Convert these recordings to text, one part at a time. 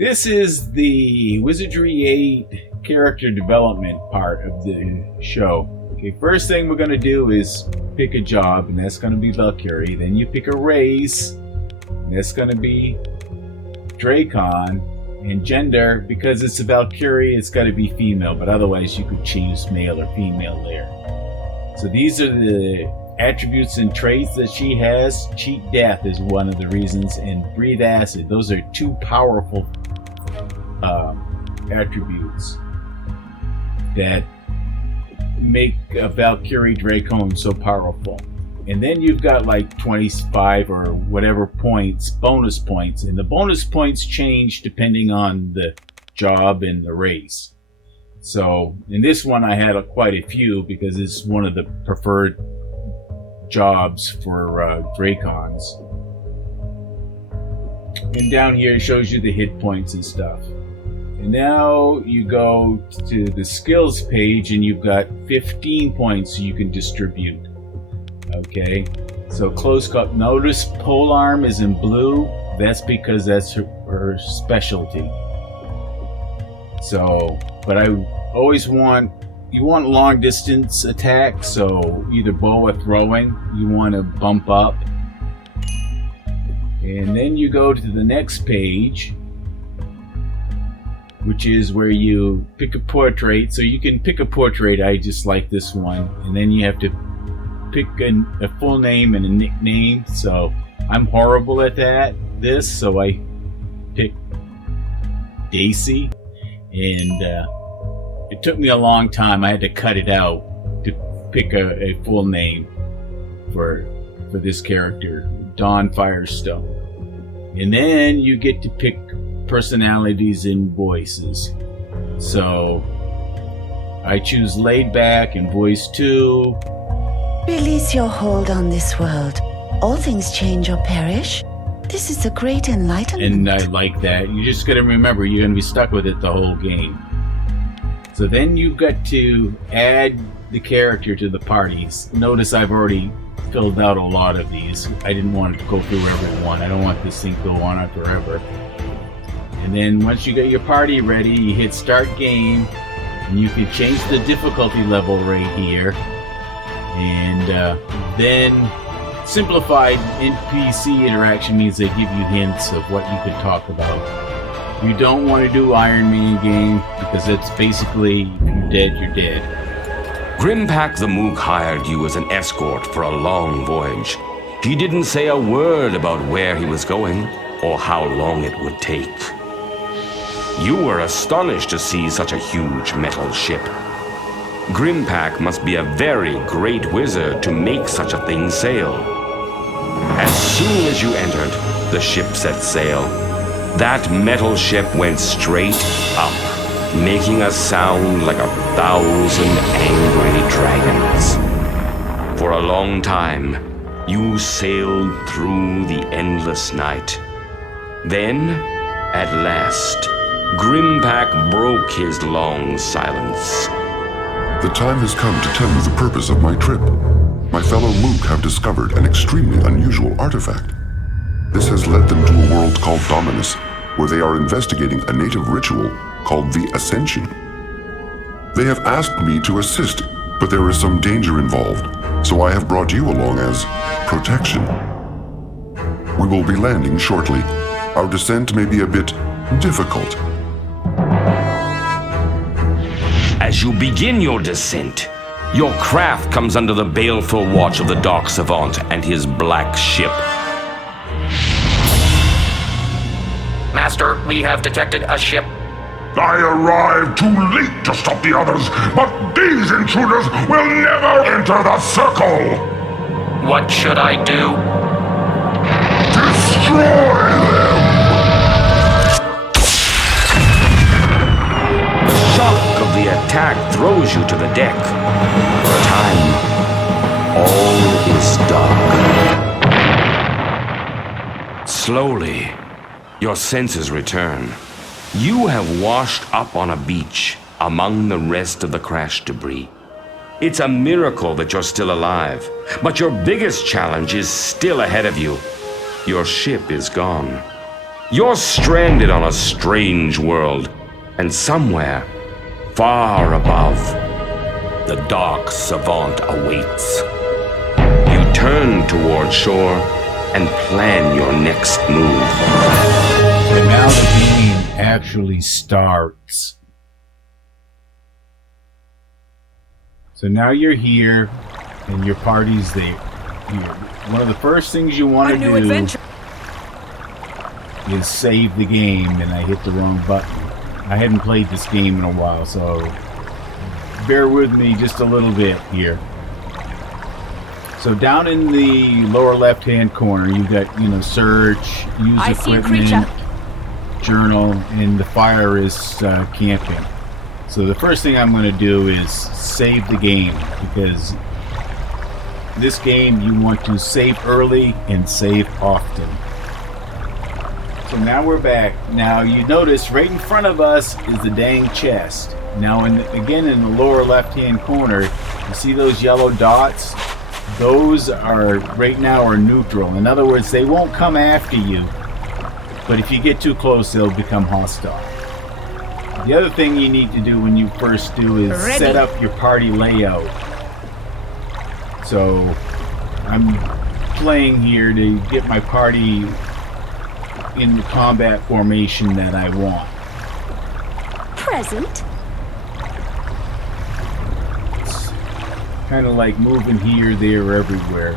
This is the Wizardry 8 character development part of the show. Okay, first thing we're going to do is pick a job, and that's going to be Valkyrie. Then you pick a race, and that's going to be Dracon. And gender, because it's a Valkyrie, it's got to be female, but otherwise you could choose male or female there. So these are the attributes and traits that she has. Cheat Death is one of the reasons, and Breathe Acid. Those are two powerful attributes that make a Valkyrie Dracon so powerful. And then you've got like 25 or whatever points, bonus points, and the bonus points change depending on the job and the race. So in this one I had quite a few because it's one of the preferred jobs for Dracons. And down here it shows you the hit points and stuff. And now you go to the skills page and you've got 15 points you can distribute. Okay, so close cut. Notice polearm is in blue. That's because that's her specialty. So, but I always you want long distance attack. So either bow or throwing, you want to bump up. And then you go to the next page, which is where you pick a portrait. So you can pick a portrait. I just like this one, and then you have to pick a full name and a nickname. So I'm horrible at so I picked Daisy, and it took me a long time. I had to cut it out to pick a full name for this character, Dawn Firestone. And then you get to pick personalities and voices. So I choose Laid Back and Voice 2. Release your hold on this world. All things change or perish. This is a great enlightenment. And I like that. You just got to remember, you're going to be stuck with it the whole game. So then you've got to add the character to the parties. Notice I've already filled out a lot of these. I didn't want to go through every one. I don't want this thing to go on forever. And then once you get your party ready, you hit Start Game, and you can change the difficulty level right here. And then simplified NPC interaction means they give you hints of what you can talk about. You don't want to do Iron Man game because it's basically, if you're dead, you're dead. Grimpak the Mook hired you as an escort for a long voyage. He didn't say a word about where he was going or how long it would take. You were astonished to see such a huge metal ship. Grimpak must be a very great wizard to make such a thing sail. As soon as you entered, the ship set sail. That metal ship went straight up, making a sound like 1,000 angry dragons. For a long time, you sailed through the endless night. Then, at last, Grimpak broke his long silence. The time has come to tell you the purpose of my trip. My fellow Mook have discovered an extremely unusual artifact. This has led them to a world called Dominus, where they are investigating a native ritual called the Ascension. They have asked me to assist, but there is some danger involved, so I have brought you along as protection. We will be landing shortly. Our descent may be a bit difficult. As you begin your descent, your craft comes under the baleful watch of the Dark Savant and his black ship. Master, we have detected a ship. I arrived too late to stop the others, but these intruders will never enter the circle! What should I do? Destroy them! The shock of the attack throws you to the deck. For a time, all is dark. Slowly, your senses return. You have washed up on a beach among the rest of the crash debris. It's a miracle that you're still alive, but your biggest challenge is still ahead of you. Your ship is gone. You're stranded on a strange world, and somewhere, far above, the dark savant awaits. You turn toward shore and plan your next move. And now the game actually starts. So now you're here, and your party's there. Here. One of the first things you want to do is save the game, and I hit the wrong button. I hadn't played this game in a while, so bear with me just a little bit here. So down in the lower left-hand corner, you've got, search, use equipment, journal, and the fire is camping. So the first thing I'm going to do is save the game, because this game you want to save early and save often. So now we're back. Now you notice right in front of us is the dang chest. Now again in the lower left-hand corner, you see those yellow dots? Those are right now are neutral. In other words, they won't come after you, but if you get too close, they'll become hostile. The other thing you need to do when you first do is set up your party layout. So I'm playing here to get my party in the combat formation that I want. Present. It's kind of like moving here, there, everywhere.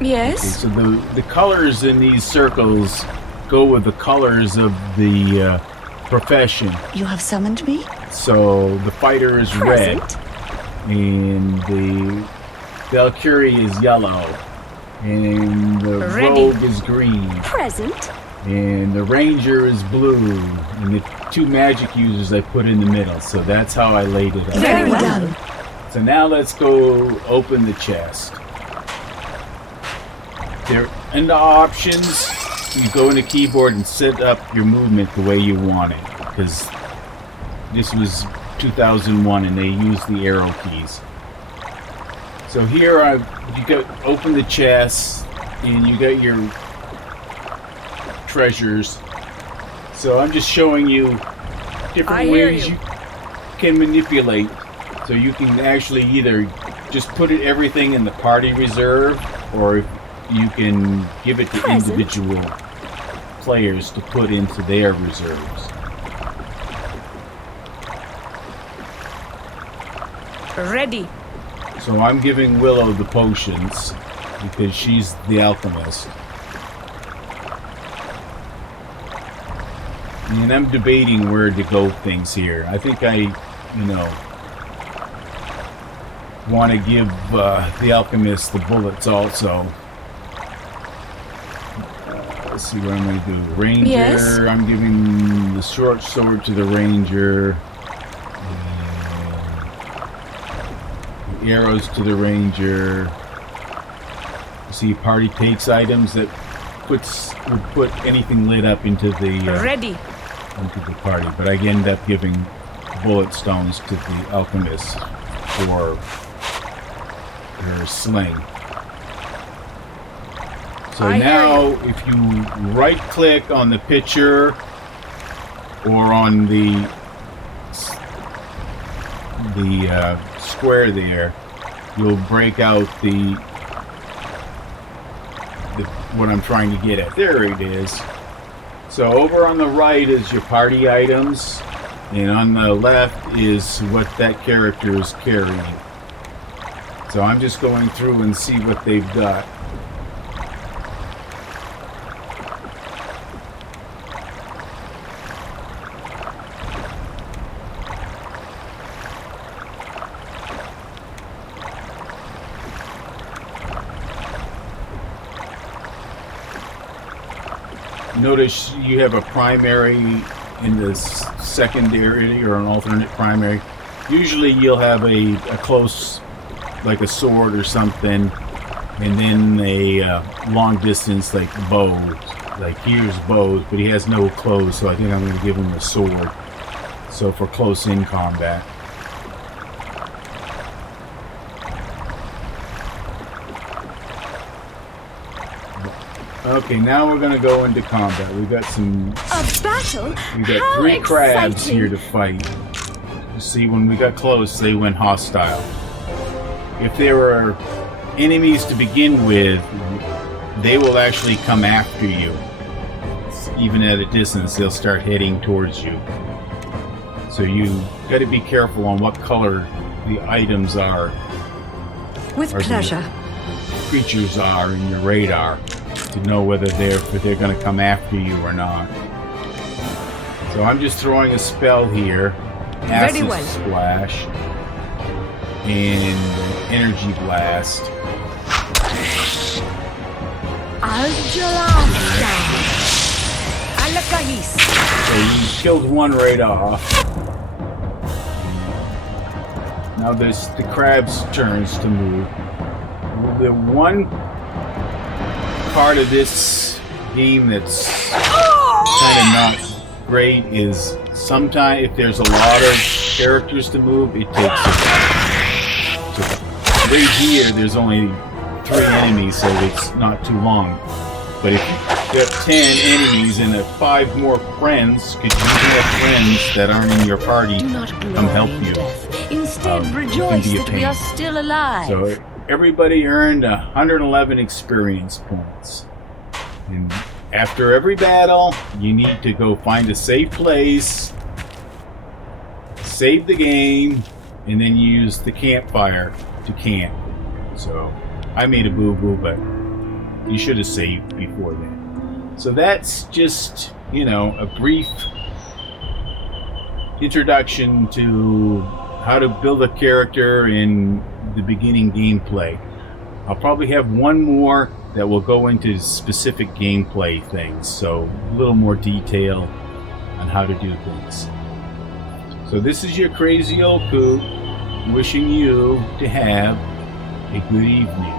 Yes. Okay, so the colors in these circles go with the colors of the profession. You have summoned me? So the fighter is Present. red, and the Valkyrie is yellow, and the rogue is green, Present. and the ranger is blue, and the two magic users I put in the middle. So that's how I laid it out. Very well. So now let's go open the chest. There, in the options, you go in the keyboard and set up your movement the way you want it, because this was 2001 and they used the arrow keys. So here you got open the chest and you got your treasures. So I'm just showing you different ways you can manipulate. So you can actually either just put everything in the party reserve, or you can give it to individual players to put into their reserves. Ready. So I'm giving Willow the potions because she's the alchemist. And I'm debating where to go things here. I think I, want to give the alchemist the bullets also. Let's see what I'm going to do. Ranger, Yes. I'm giving the short sword to the ranger. And arrows to the ranger. You see, party takes items that would put anything lit up into the Ready. into the party. But I end up giving bullet stones to the alchemist for her sling. So now, if you right-click on the picture or on the square there, you'll break out the what I'm trying to get at. There it is. So over on the right is your party items, and on the left is what that character is carrying. So I'm just going through and see what they've got. Notice you have a primary in the secondary or an alternate primary. Usually you'll have a close, like a sword or something, and then a long distance like bow. Like here's bows, but he has no clothes, so I think I'm going to give him a sword. So for close in combat. Okay, now we're gonna go into combat. We've got some. A battle? We got How 3 crabs exciting. here to fight. You see, when we got close, they went hostile. If there were enemies to begin with, they will actually come after you. Even at a distance, they'll start heading towards you. So you got to be careful on what color the items are, With or the pleasure. creatures are in your radar, to know whether they're going to come after you or not. So I'm just throwing a spell here. Very Acid well. Splash and Energy Blast. So you killed one right off. Now there's the crab's turns to move. The one part of this game that's kind of not great is sometimes if there's a lot of characters to move, it takes a while. So right here, there's only 3 enemies, so it's not too long. But if you got 10 enemies and 5 more friends, because you have friends that aren't in your party, Do not come help glory in you. death. Instead, it can rejoice be a that we pain. are still alive. So everybody earned 111 experience points. And after every battle, you need to go find a safe place, save the game, and then use the campfire to camp. So I made a boo-boo, but you should have saved before then. So that's just, a brief introduction to how to build a character in the beginning gameplay. I'll probably have one more that will go into specific gameplay things, so a little more detail on how to do things. So this is your crazy old coot wishing you to have a good evening.